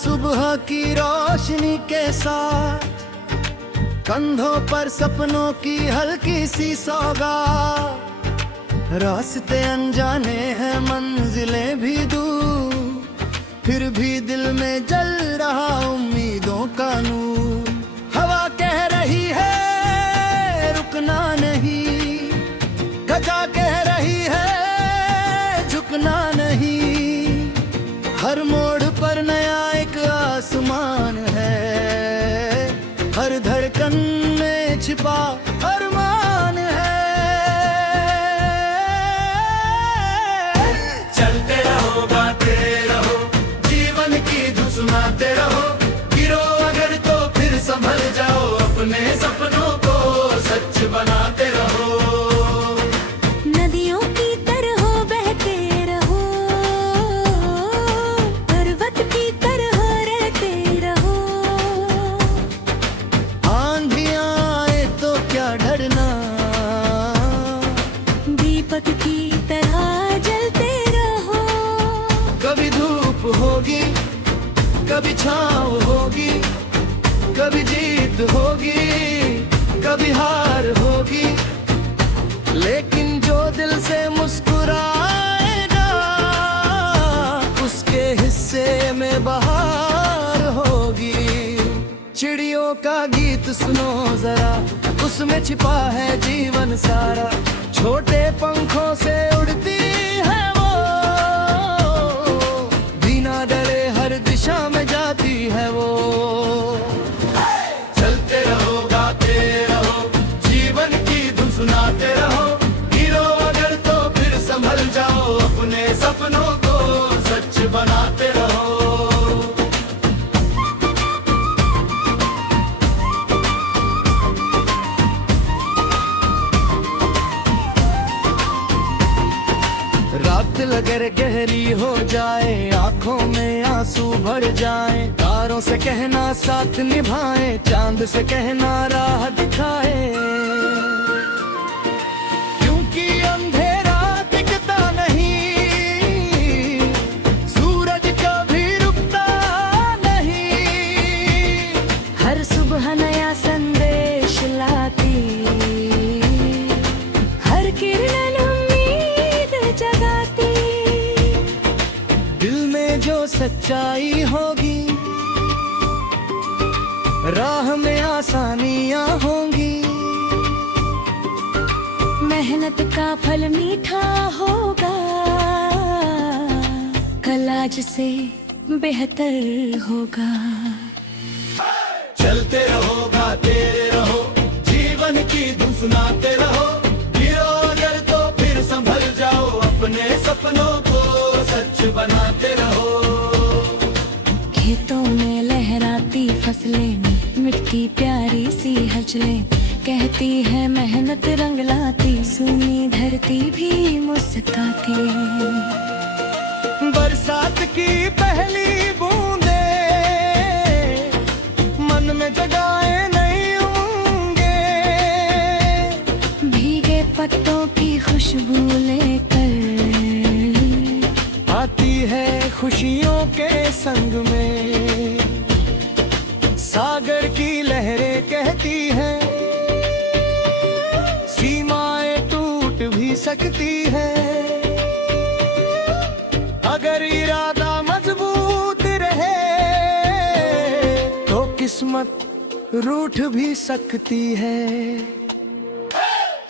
सुबह की रोशनी के साथ, कंधों पर सपनों की हल्की सी सौगात। रास्ते अनजाने हैं, मंजिलें भी दूर, फिर भी दिल में जल रहा उम्मीदों का नूर। हवा कह रही है रुकना नहीं, गजा कह रही है झुकना नहीं। हर मोड़ पर नया एक आसमान है, हर धड़कन में छिपा अरमान है। चलते रहो, गाते रहो, जीवन की धुन सुनाते रहो। गिरो अगर तो फिर संभल जाओ, अपने सपनों को सच बनाते रहो। नदियों की तरह बहते रहो, पर्वत की तरह रहते रहो। आंधियां आए तो क्या डरना, दीपक की तरह जलते रहो। कभी धूप होगी, कभी छाँव होगी, कभी जीत होगी, कभी हार होगी, लेकिन जो दिल से मुस्कुराएगा उसके हिस्से में बहार होगी। चिड़ियों का गीत सुनो जरा, उसमें छिपा है जीवन सारा। छोटे पंखों से उड़ती है वो, बिना डरे हर दिशा में जाती है वो। चलते रहो, गाते रहो, जीवन की धुन सुनाते रहो। गिरो अगर तो फिर संभल जाओ, अपने सपनों को सच बनाते रहो। रात अगर गहरी हो जाए, आंखों में आंसू भर जाए, तारों से कहना साथ निभाए, चांद से कहना राह दिखाए। क्योंकि अंधेरा टिकता नहीं, सूरज कभी रुकता नहीं। हर सुबह नया संदेश लाती, हर किरण उम्मीद जगाती। दिल में जो सच्चाई होगी, राह में आसानियां होंगी। मेहनत का फल मीठा होगा, कल आज से बेहतर होगा। चलते रहो, गाते रहो, जीवन की धुन सुनाते रहो। गिरो अगर तो फिर संभल जाओ, अपने सपनों को सच बनाते रहो। खेतों में लहराती फसलें, मिट्टी प्यारी सी हलचलें, कहती है मेहनत रंग लाती, सुनी धरती भी मुस्कुराती। बरसात की पहली बूंदे मन में जगाए नई उमंगे। भीगे पत्तों की खुशबू लेकर आती है खुशियों के संग में। सागर की लहरें कहती हैं, सीमाएं टूट भी सकती है। अगर इरादा मजबूत रहे तो किस्मत रूठ भी सकती है।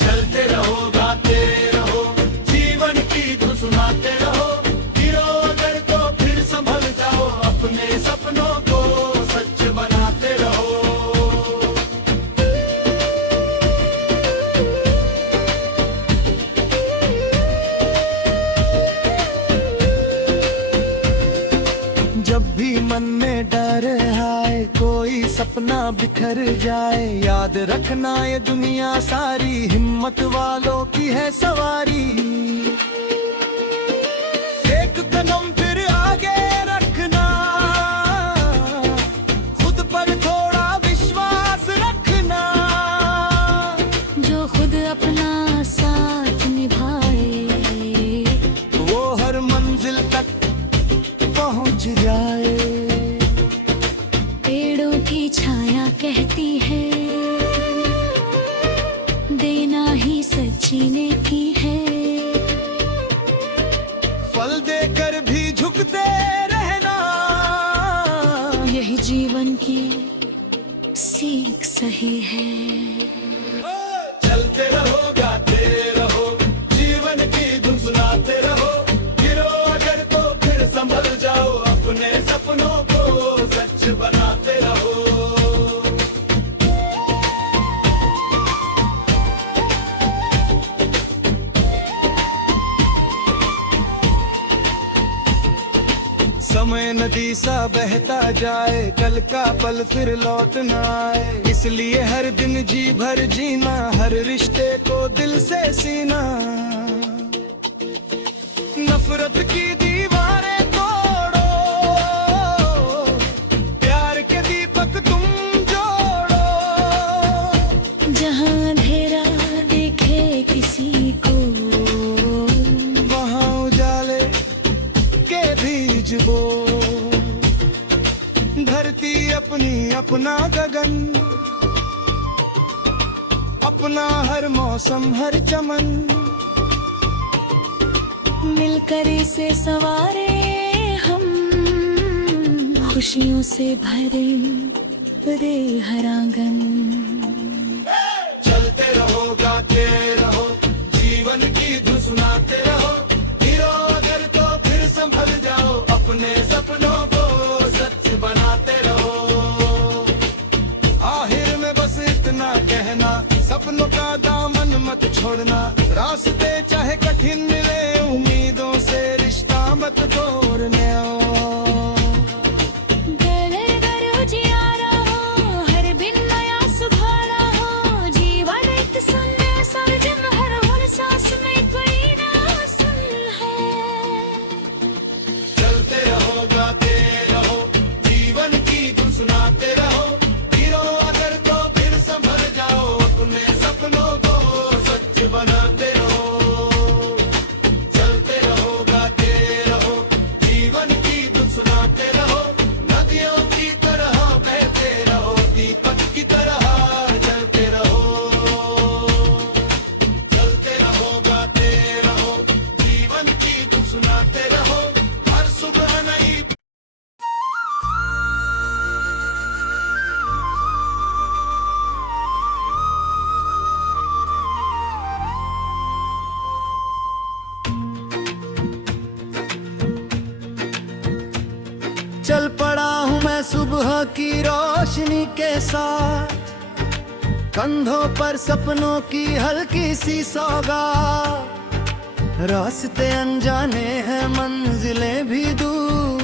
चलते रहो, गाते रहो, जीवन की धुन सुनाते रहो। गिरो अगर तो फिर संभल जाओ, अपने सपनों को सच बनाते रहो। जब भी मन में डर आए, कोई सपना बिखर जाए, याद रखना ये दुनिया सारी हिम्मत वालों की है सवारी। एक कदम फिर आगे रखना, खुद पर थोड़ा विश्वास रखना। जो खुद अपना साथ निभाए, वो हर मंजिल तक पहुंच जाए। सपनों को सच बनाते रहो। समय नदी सा बहता जाए, कल का पल फिर लौट न आए, इसलिए हर दिन जी भर जीना, हर रिश्ते को दिल से सीना। नफरत की दीवारें तोड़ो, प्यार के दीपक तुम जोड़ो। जहाँ अंधेरा देखे किसी को, वहाँ उजाले के बीज बो। धरती अपनी अपना गगन, अपना हर मौसम हर चमन, मिलकर इसे सवारे हम, खुशियों से भरे हर आंगन। चलते रहो गाते रहो, जीवन की धुन सुनाते रहो, गिरो अगर तो फिर संभल जाओ, अपने सपनों को सच बनाते रहो। आखिर में बस इतना कहना, सपनों का दामन मत छोड़ना, रास्ते चाहे कठिन मिले, उम्मीदों से रिश्ता मत तोड़ने। चल पड़ा हूँ मैं सुबह की रोशनी के साथ, कंधों पर सपनों की हल्की सी सौगात। रास्ते अनजाने हैं मंजिलें भी दूर,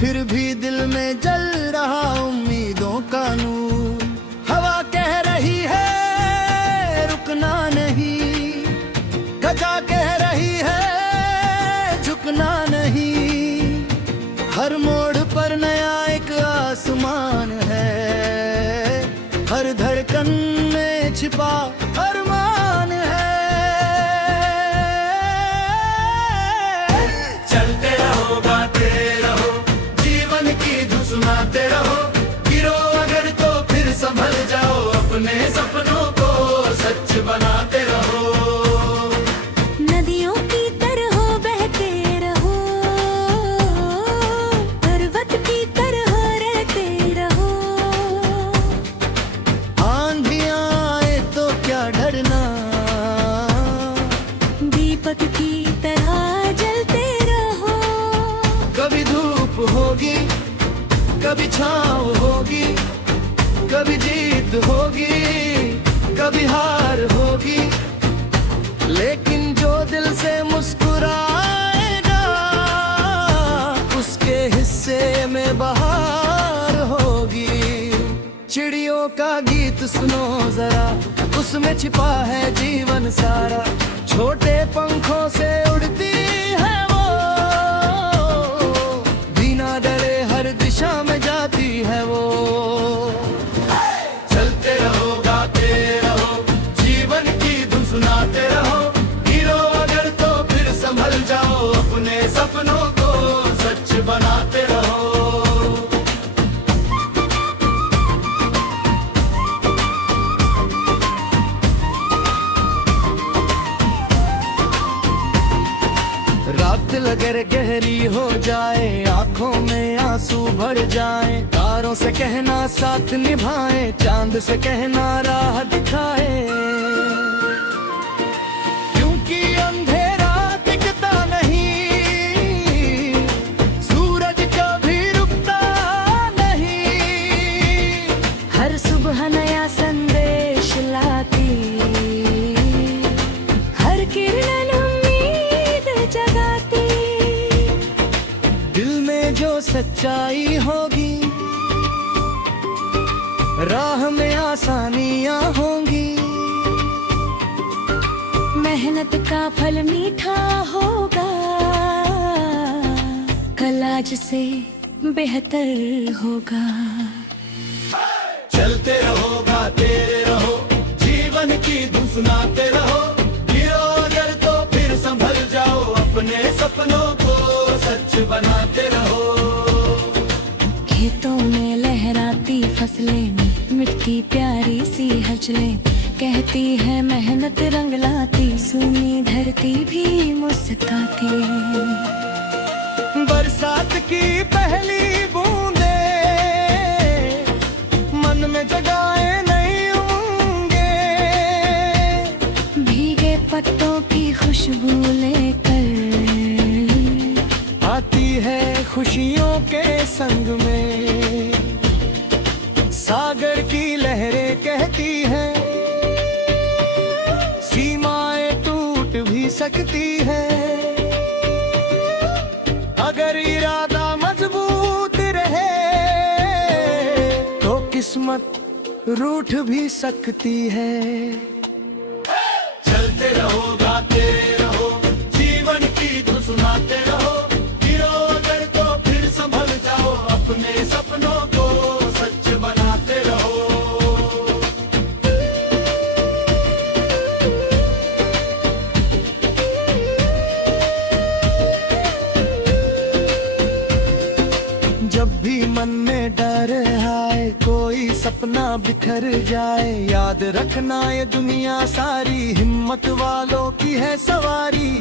फिर भी दिल में जल रहा उम्मीदों का नूर। हवा कह रही है रुकना नहीं, गजा कह रही है झुकना नहीं। हर मोड़ पर नया एक आसमान है, हर धड़कन में छिपा अरमान है। चलते रहो गाते रहो, जीवन की धुन सुनाते रहो, गिरो अगर तो फिर संभल जाओ, अपने सपनों को सच बनाते रहो। नदियों की तरह बहते रहो, पर्वत की तरह रहते रहो। आंधियां आए तो क्या डरना, दीपक की तरह जलते रहो। कभी धूप होगी कभी छाँव होगी, कभी जीत होगी कभी हार होगी, लेकिन जो दिल से मुस्कुराएगा उसके हिस्से में बहार होगी। चिड़ियों का गीत सुनो जरा, उसमें छिपा है जीवन सारा। छोटे पंखों से उड़ती है वो, बिना डरे हर दिशा में जाती है वो। चलते रहो गाते रहो, जीवन की धुन सुनाते रहो, गिरो अगर तो फिर संभल जाओ, अपने सपनों को सच बनाते रहो। रात अगर गहरी हो जाए, आंखों में आंसू भर जाए, तारों से कहना साथ निभाए, चांद से कहना राह दिखाए। क्योंकि अंधेरा दिखता नहीं, सूरज कभी जो सच्चाई होगी, राह में आसानियां होंगी। मेहनत का फल मीठा होगा, कल आज से बेहतर होगा। चलते रहो, गाते रहो, जीवन की धुन सुनाते रहो। गिरो अगर तो फिर संभल जाओ, अपने सपनों को सच बनाते रहो। खेतों में लहराती फसलें, मिट्टी प्यारी सी हलचलें, कहती है मेहनत रंग लाती, सुनी धरती भी मुस्कुराती। बरसात की पहली बूंदे मन में जगाए नई उमंगे, भीगे पत्तों की खुशबू लेकर आती है खुशियों के संग में। सागर की लहरें कहती हैं, सीमाएं टूट भी सकती है, अगर इरादा मजबूत रहे तो किस्मत रूठ भी सकती है। चलते रहो, गाते रहो, जीवन की धुन सुनाते रहो। गिरो अगर तो फिर संभल जाओ, अपने सपनों को सच बनाते रहो। जब भी मन में डर आए, कोई सपना बिखर जाए, याद रखना ये दुनिया सारी हिम्मत वालों की है सवारी।